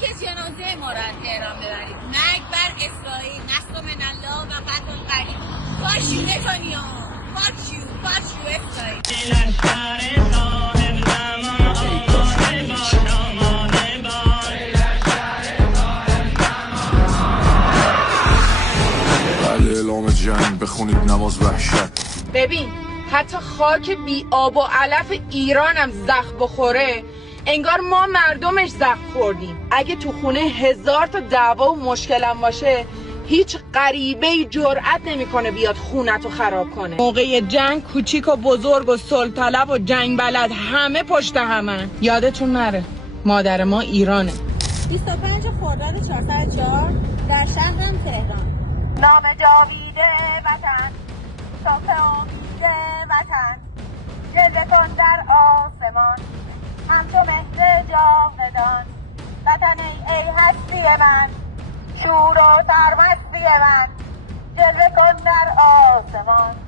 که جنازه ما را از تهران ببرید. مرگ بر اسرائیل، نصر من الله و فتح قریب. باش یو نتانیاهو، باش یو اسرائیل. اعلام جنگ بخونید نماز وحشت. ببین حتی خاک بی آب و علف ایرانم زخم بخوره انگار ما مردمش زخم خوردیم. اگه تو خونه 1000 تا دعوا و مشکلم باشه هیچ غریبه‌ای جرئت نمیکنه بیاد خونتو خراب کنه. موقع جنگ کوچیک و بزرگ و صلح طلب و جنگ بلد همه پشت همن. یادتون نره مادر ما ایرانه. 25 خرداد 404 در شهرم تهران. نام جاویده وطن، صبح امید وطن، جلوه کن در آسمان، همچو مهر جاودان. وطن ای هستی من، شور و سرمستی من، جلوه کن در آسمان.